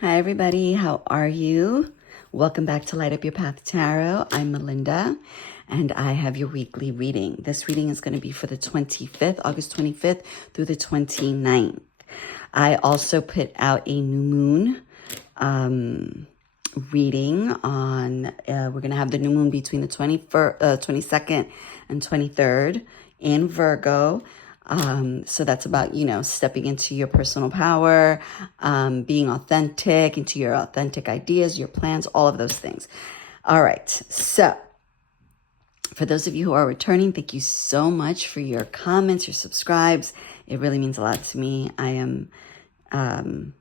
Hi, everybody. How are you? Welcome back to Light Up Your Path Tarot. I'm Melinda, and I have your weekly reading. This reading is going to be for the 25th, August 25th through the 29th. I also put out a new moon reading on, we're going to have the new moon between the 22nd and 23rd in Virgo. So that's about, stepping into your personal power, being authentic, into your authentic ideas, your plans, all of those things. All right. So for those of you who are returning, thank you so much for your comments, your subscribes. It really means a lot to me. I am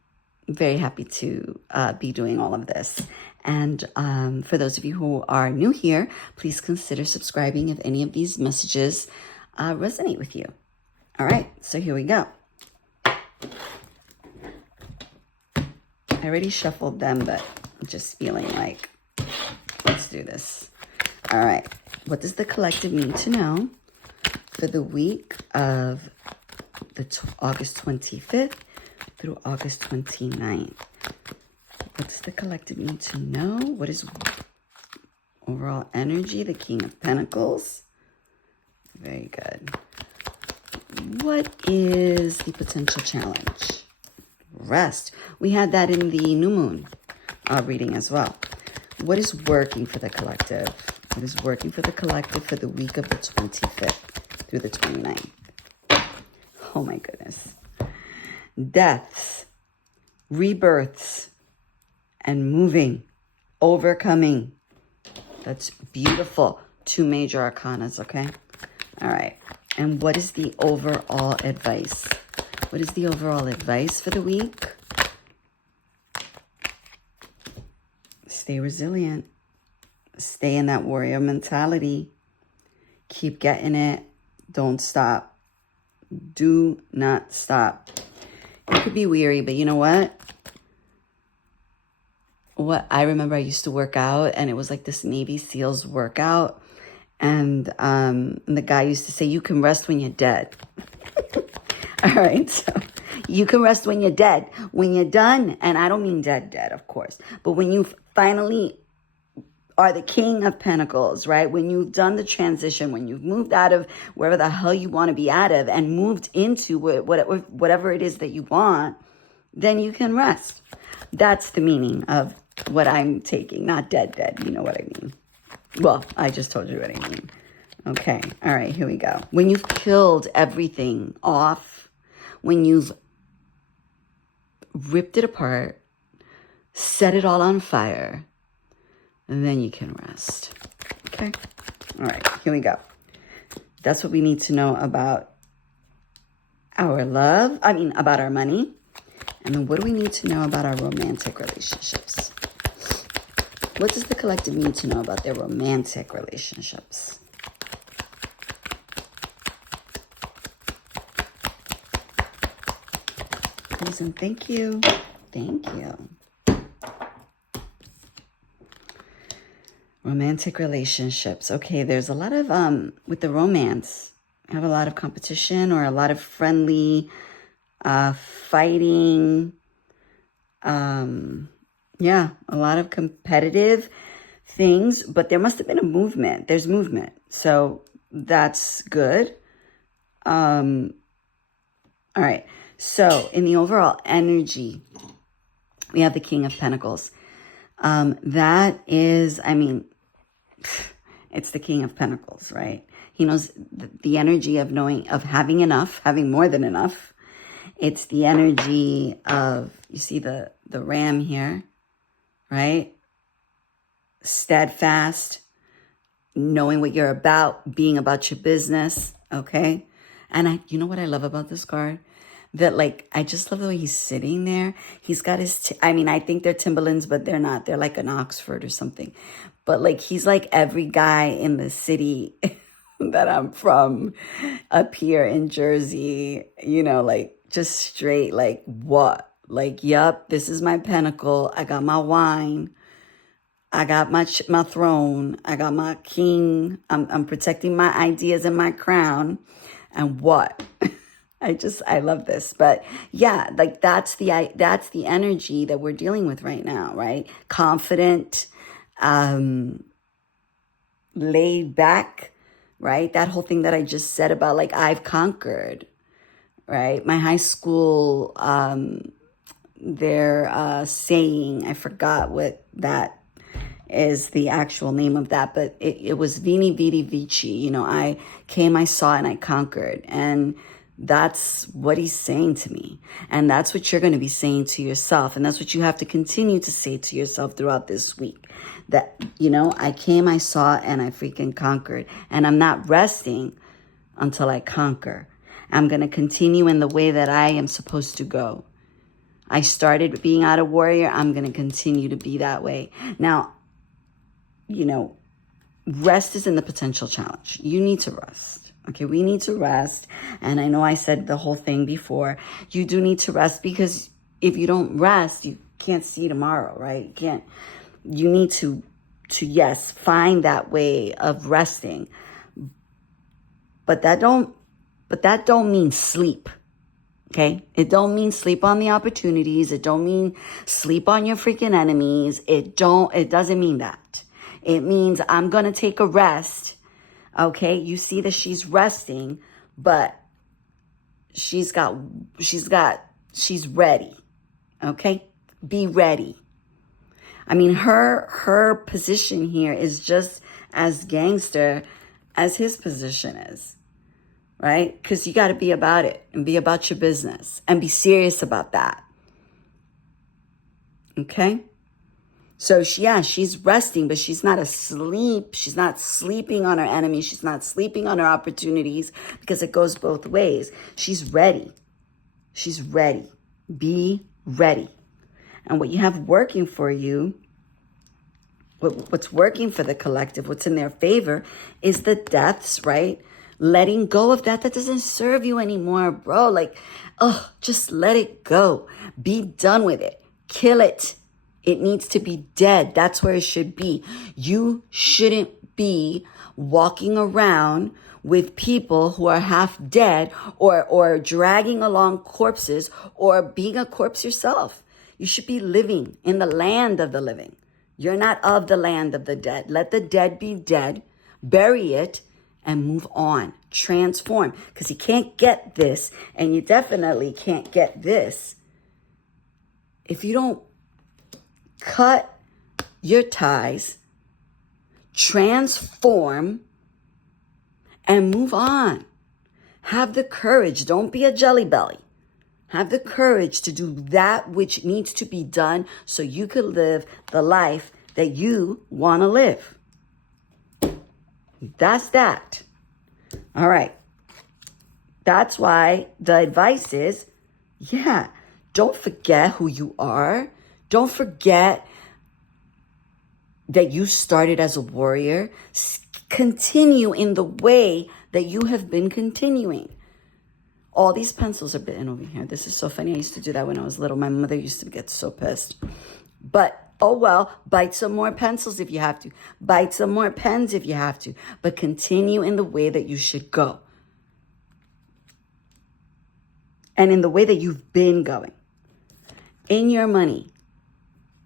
very happy to be doing all of this. And for those of you who are new here, please consider subscribing if any of these messages resonate with you. All right, so here we go. I already shuffled them, but I'm just feeling like, let's do this. All right, what does the collective need to know for the week of August 25th through August 29th? What does the collective need to know? What is overall energy? The King of Pentacles. Very good. What is the potential challenge? Rest. We had that in the new moon reading as well. What is working for the collective? What is working for the collective for the week of the 25th through the 29th? Oh my goodness. Deaths, rebirths, and moving, overcoming. That's beautiful. Two major arcanas, okay? All right. And what is the overall advice? What is the overall advice for the week? Stay resilient. Stay in that warrior mentality. Keep getting it. Don't stop. Do not stop. You could be weary, but you know what? I remember I used to work out, and it was like this Navy SEALs workout. And the guy used to say, you can rest when you're dead. All right. So you can rest when you're dead. When you're done, and I don't mean dead, of course. But when you finally are the King of Pentacles, right? When you've done the transition, when you've moved out of wherever the hell you want to be out of and moved into whatever it is that you want, then you can rest. That's the meaning of what I'm taking. Not dead. You know what I mean. Well, I just told you what I mean. Okay. All right. Here we go. When you've killed everything off, when you've ripped it apart, set it all on fire, and then you can rest. Okay. All right. Here we go. That's what we need to know about our love. About our money. And then what do we need to know about our romantic relationships? What does the collective need to know about their romantic relationships? Please and thank you. Thank you. Romantic relationships. Okay, there's a lot of, with the romance, I have a lot of competition or a lot of friendly fighting. Yeah, a lot of competitive things, but there must have been a movement. There's movement. So that's good. All right. So in the overall energy, we have the King of Pentacles. That is, it's the King of Pentacles, right? He knows the energy of knowing, of having enough, having more than enough. It's the energy of, you see the ram here, right? Steadfast, knowing what you're about, being about your business, okay? And you know what I love about this card? That, I just love the way he's sitting there. He's got his, I think they're Timberlands, but they're not. They're like an Oxford or something. But, he's like every guy in the city that I'm from up here in Jersey, just straight, what? Yup, this is my pentacle. I got my wine. I got my throne. I got my king. I'm protecting my ideas and my crown. And what? I love this. But yeah, like that's the energy that we're dealing with right now, right? Confident, laid back, right? That whole thing that I just said about like I've conquered, right? My high school, their saying, I forgot what that is the actual name of that, but it was Vini Vidi Vici. You know, I came, I saw, and I conquered. And that's what he's saying to me. And that's what you're going to be saying to yourself. And that's what you have to continue to say to yourself throughout this week. That, you know, I came, I saw, and I freaking conquered. And I'm not resting until I conquer. I'm going to continue in the way that I am supposed to go. I started being out a warrior. I'm going to continue to be that way. Now, you know, rest is in the potential challenge. You need to rest. Okay, we need to rest. And I know I said the whole thing before. You do need to rest because if you don't rest, you can't see tomorrow, right? You need to yes, find that way of resting. But that don't mean sleep. Okay? It don't mean sleep on the opportunities. It don't mean sleep on your freaking enemies. It doesn't mean that. It means I'm going to take a rest. Okay? You see that she's resting, but she's ready. Okay? Be ready. I mean, her position here is just as gangster as his position is. Right? Because you got to be about it and be about your business and be serious about that. Okay? So, she's resting, but she's not asleep. She's not sleeping on her enemies. She's not sleeping on her opportunities because it goes both ways. She's ready. She's ready. Be ready. And what you have working for you, what's working for the collective, what's in their favor is the deaths, right? Letting go of that doesn't serve you anymore, bro. Like, just let it go. Be done with it. Kill it. It needs to be dead. That's where it should be. You shouldn't be walking around with people who are half dead or dragging along corpses or being a corpse yourself. You should be living in the land of the living. You're not of the land of the dead. Let the dead be dead. Bury it. And move on, transform, because you can't get this, and you definitely can't get this if you don't cut your ties, transform, and move on. Have the courage. Don't be a jelly belly. Have the courage to do that which needs to be done so you could live the life that you want to live. That's that. All right. That's why the advice is, don't forget who you are. Don't forget that you started as a warrior. Continue in the way that you have been continuing. All these pencils are bitten over here. This is so funny. I used to do that when I was little. My mother used to get so pissed. But oh well, bite some more pencils if you have to. Bite some more pens if you have to. But continue in the way that you should go. And in the way that you've been going. In your money.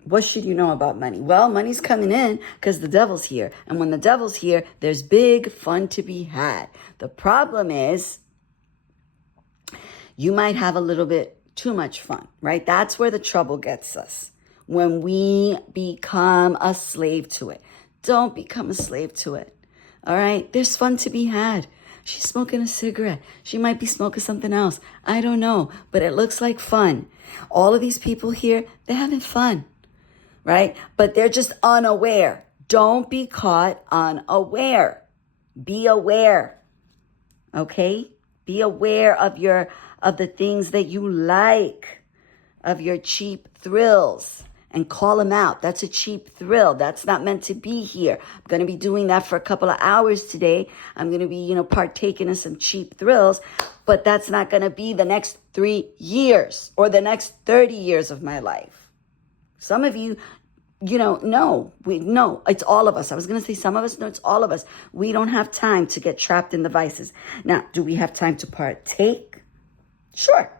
What should you know about money? Well, money's coming in because the devil's here. And when the devil's here, there's big fun to be had. The problem is, you might have a little bit too much fun, right? That's where the trouble gets us. When we become a slave to it. Don't become a slave to it. All right? There's fun to be had. She's smoking a cigarette. She might be smoking something else. I don't know. But it looks like fun. All of these people here, they're having fun. Right? But they're just unaware. Don't be caught unaware. Be aware. Okay? Be aware of the things that you like. Of your cheap thrills. And call them out. That's a cheap thrill. That's not meant to be here. I'm going to be doing that for a couple of hours today. I'm going to be, partaking in some cheap thrills. But that's not going to be the next 3 years or the next 30 years of my life. Some of you, no, it's all of us. I was going to say some of us. No, it's all of us. We don't have time to get trapped in the vices. Now, do we have time to partake? Sure.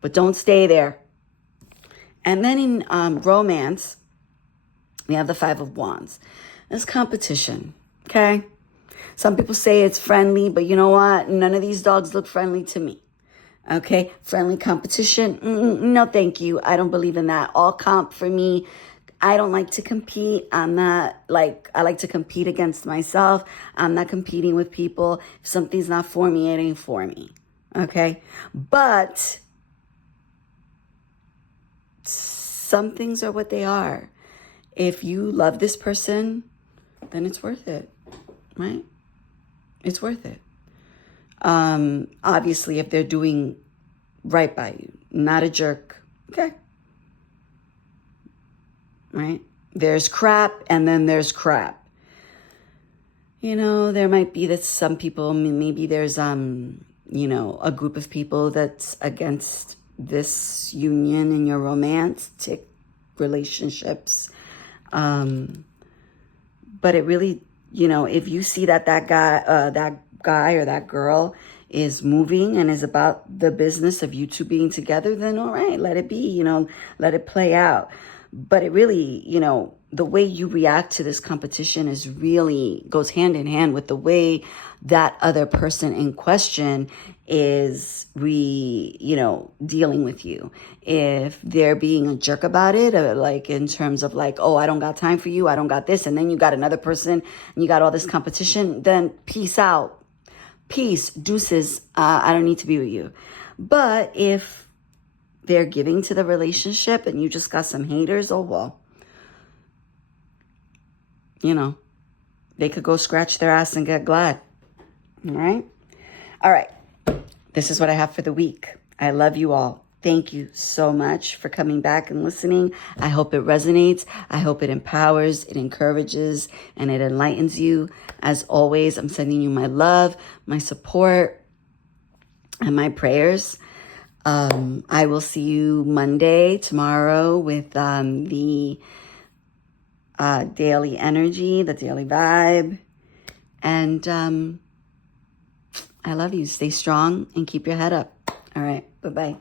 But don't stay there. And then in romance, we have the Five of Wands. There's competition, okay? Some people say it's friendly, but you know what? None of these dogs look friendly to me. Okay? Friendly competition? No, thank you. I don't believe in that. All comp for me. I don't like to compete. I like to compete against myself. I'm not competing with people. If something's not for me, it ain't for me. Okay? But some things are what they are. If you love this person, then it's worth it, right? It's worth it. Obviously, if they're doing right by you, not a jerk, okay? Right? There's crap, and then there's crap. You know, there might be that some people, maybe there's, you know, a group of people that's against this union in your romantic relationships. But it really, you know, if you see that guy or that girl is moving and is about the business of you two being together, then all right, let it be, you know, let it play out. But it really, you know, the way you react to this competition is really goes hand in hand with the way that other person in question is dealing with you. If they're being a jerk about it, like in terms of like, oh, I don't got time for you, I don't got this, and then you got another person and you got all this competition, then peace out. Peace, deuces, I don't need to be with you. But if they're giving to the relationship and you just got some haters, oh, well, you know, they could go scratch their ass and get glad. All right? All right. This is what I have for the week. I love you all. Thank you so much for coming back and listening. I hope it resonates. I hope it empowers, it encourages, and it enlightens you. As always, I'm sending you my love, my support, and my prayers. I will see you Monday, tomorrow, with the daily energy, the daily vibe. And I love you. Stay strong and keep your head up. All right. Bye-bye.